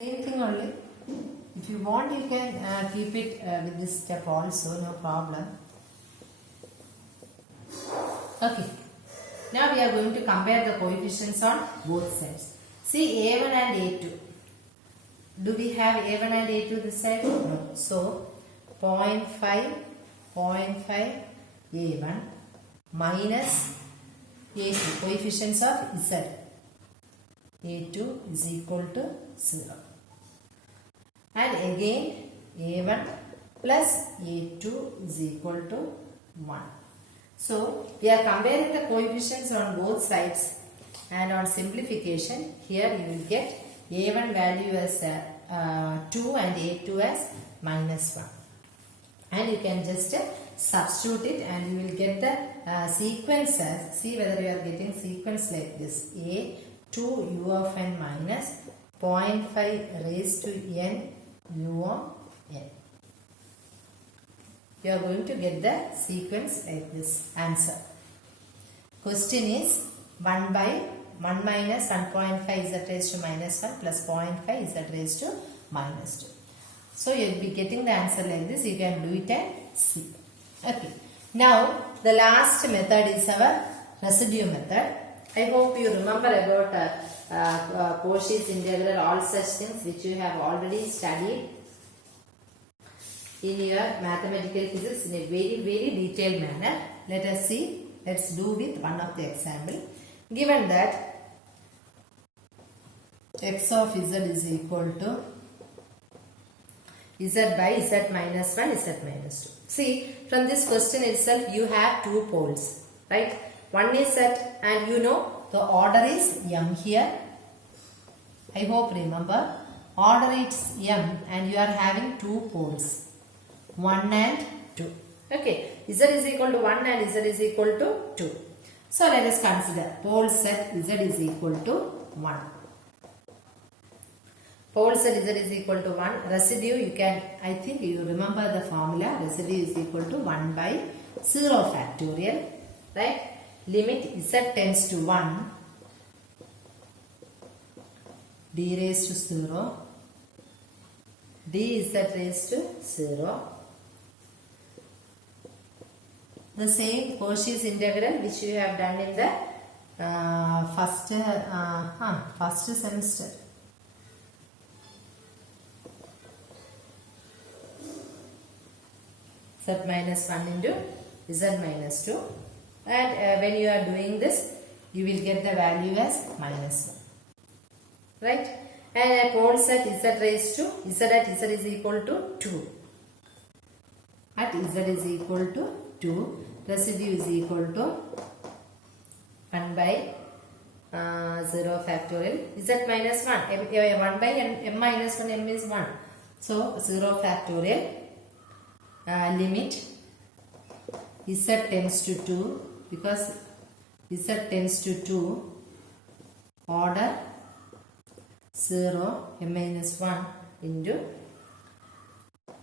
Same thing only. If you want, you can keep it with this step also, no problem. Okay. Now we are going to compare the coefficients on both sides. See A1 and A2. Do we have A1 and A2 this side? No. So 0.5 A1 minus A2, coefficients of Z. A2 is equal to 0. And again A1 plus A2 is equal to 1. So we are comparing the coefficients on both sides, and on simplification here you will get A1 value as 2 and A2 as minus 1. And you can just substitute it and you will get the sequence as, see whether you are getting sequence like this, A 2 u of n minus 0.5 raised to n u of n. You are going to get the sequence like this answer. Question is 1 by 1 minus 1.5 z raised to minus 1 plus 0.5 z raised to minus 2. So you will be getting the answer like this. You can do it and see. Okay. Now the last method is our residue method. I hope you remember about Cauchy's integral, all such things which you have already studied in your mathematical physics in a very detailed manner. Let us see. Let's do with one of the example. Given that x of z is equal to z by z minus 1, z minus 2. See, from this question itself you have two poles, right? One is z and you know the order is m here. I hope remember. Order is m and you are having two poles. 1 and 2. Okay. Z is equal to 1 and Z is equal to 2. So let us consider pole set Z is equal to 1. Pole set Z is equal to 1. Residue, you can, I think you remember the formula. Residue is equal to 1 by 0 factorial. Right? Limit Z tends to 1. D raised to 0. D Z raised to 0. The same Cauchy's integral which you have done in the first semester. Z minus 1 into Z minus 2. And when you are doing this, you will get the value as minus 1. Right? And a pole set Z raised to, Z at Z is equal to 2. At Z is equal to 2. Residue is equal to 1 by 0 factorial z minus 1. 1 by m minus 1, m is 1. So 0 factorial limit z tends to 2, because z tends to 2, order 0 m minus 1 into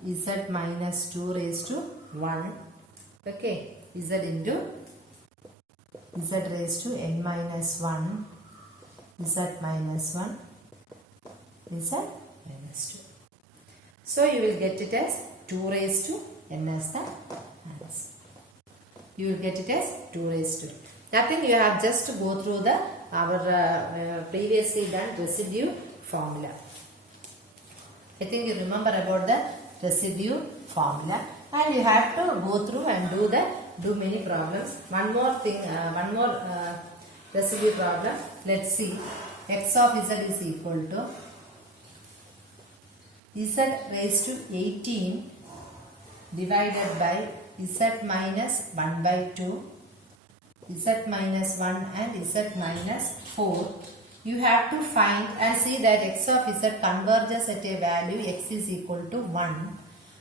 z minus 2 raised to 1. Okay. Z into Z raised to n minus 1, Z minus 1, Z minus 2. So you will get it as 2 raised to n as the answer. You will get it as 2 raised to. Nothing, you have just to go through the our previously done residue formula. I think you remember about the residue formula, and you have to go through and do many problems. One more thing, one more residue problem. Let's see. X of Z is equal to Z raised to 18 divided by Z minus 1 by 2, Z minus 1 and Z minus 4. You have to find and see that X of Z converges at a value X is equal to 1.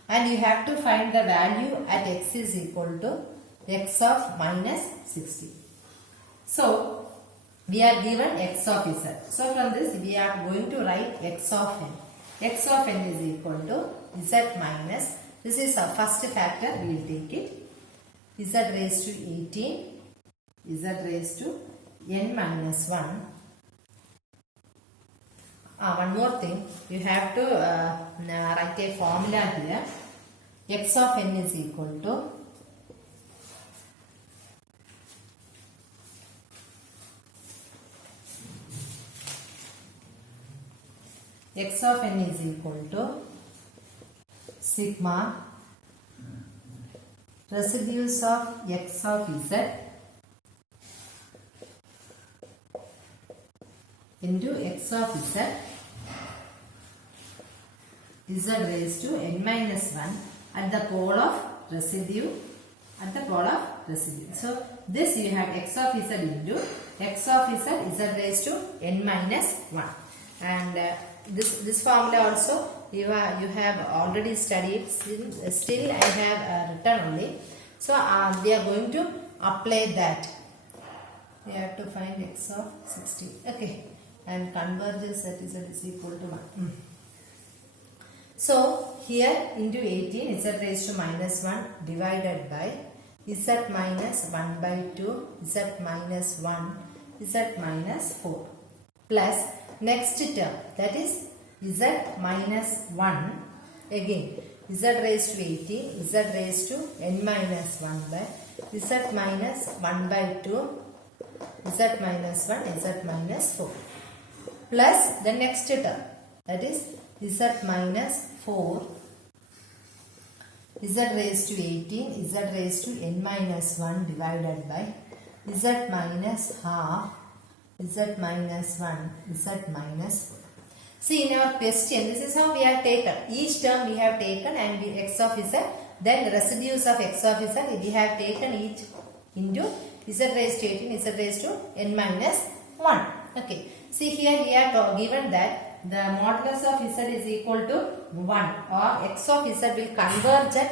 And you have to find the value at X is equal to X of minus 60. So, we are given X of Z. So, from this we are going to write X of n. X of n is equal to Z minus, this is our first factor, we will take it, Z raised to 18, Z raised to n minus 1 one more thing, you have to write a formula here. X of n is equal to sigma residues of x of z into x of z raised to n minus 1 at the pole of residue. So this you have x of z into x of z raised to n minus 1, and this formula also you have already studied. Still I have written only. So we are going to apply that. We have to find x of 60. Okay, and converges at z is equal to 1. So here into 18 z raised to minus 1 divided by z minus 1 by 2 z minus 1 z minus 4 plus next term, that is z minus 1, again z raised to 18 z raised to n minus 1 by z minus 1 by 2 z minus 1 z minus 4 plus the next term, that is z minus 4 z raised to 18 z raised to n minus 1 divided by z minus half z minus 1 z minus 4. See, in our question, this is how we have taken. Each term we have taken and x of z, then residues of x of z we have taken each into z raised to 18 z raised to n minus 1. Okay. See, here we have given that the modulus of z is equal to 1, or x of z will converge at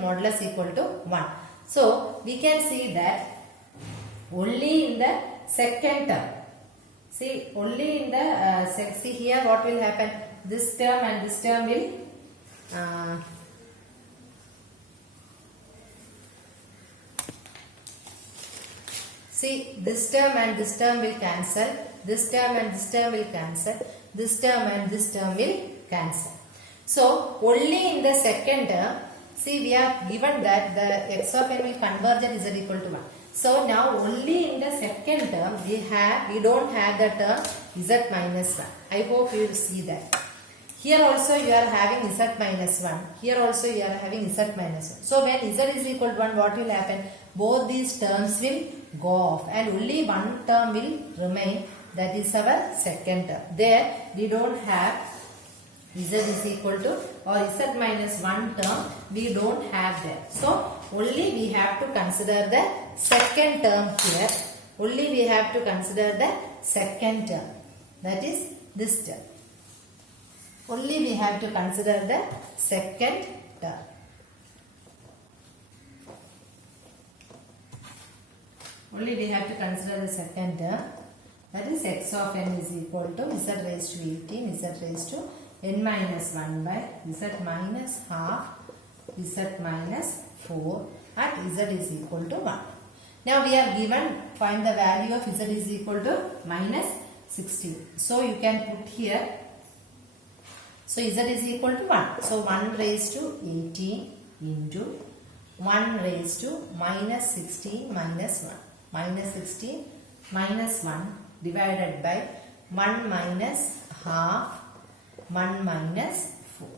modulus equal to 1. So we can see that only in the second term. See, only in the see here what will happen? This term and this term will see, this term and this term will cancel. This term and this term will cancel. This term and this term will cancel. So only in the second term, see, we are given that the x of n will converge at z equal to 1. So now only in the second term we don't have the term z minus 1. I hope you will see that. Here also you are having z minus 1. Here also you are having z minus 1. So when z is equal to 1, what will happen? Both these terms will go off and only one term will remain. That is our second term. There we don't have z is equal to or z minus 1 term, we don't have that. So only we have to consider the second term here. Only we have to consider the second term. That is this term. Only we have to consider the second term. Only we have to consider the second term. That is x of n is equal to z raised to 18 z raised to n minus 1 by z minus half z minus 4 at z is equal to 1. Now we are given find the value of z is equal to minus 16. So you can put here. So z is equal to 1. So 1 raised to 18 into 1 raised to minus 16 minus 1. Minus 16 minus 1 divided by 1 minus half 1 minus 4.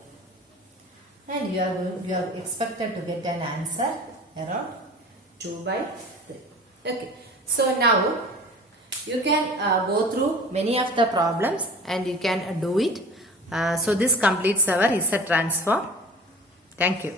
And you are expected to get an answer around 2 by 3. Okay. So now you can go through many of the problems and you can do it. So this completes our Z transform. Thank you.